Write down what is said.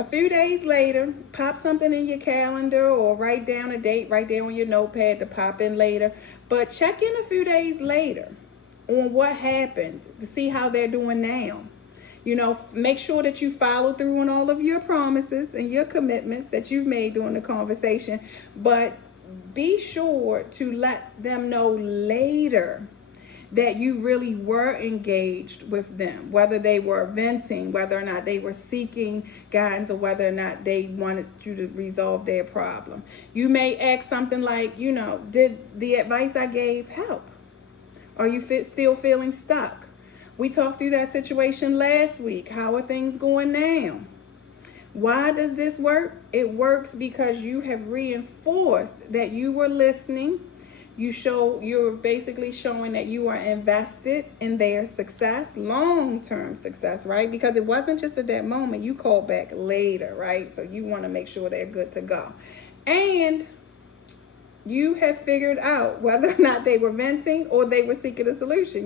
A few days later, pop something in your calendar or write down a date, write down on your notepad to pop in later. But check in a few days later on what happened to see how they're doing now. Make sure that you follow through on all of your promises and your commitments that you've made during the conversation. But be sure to let them know later that you really were engaged with them, whether they were venting, whether or not they were seeking guidance, or whether or not they wanted you to resolve their problem. You may ask something like, did the advice I gave help? Are you still feeling stuck? We talked through that situation last week. How are things going now? Why does this work? It works because you have reinforced that you were listening. You're basically showing that you are invested in their success, long-term success, right? Because it wasn't just at that moment. You called back later, right? So you want to make sure they're good to go. And you have figured out whether or not they were venting or they were seeking a solution.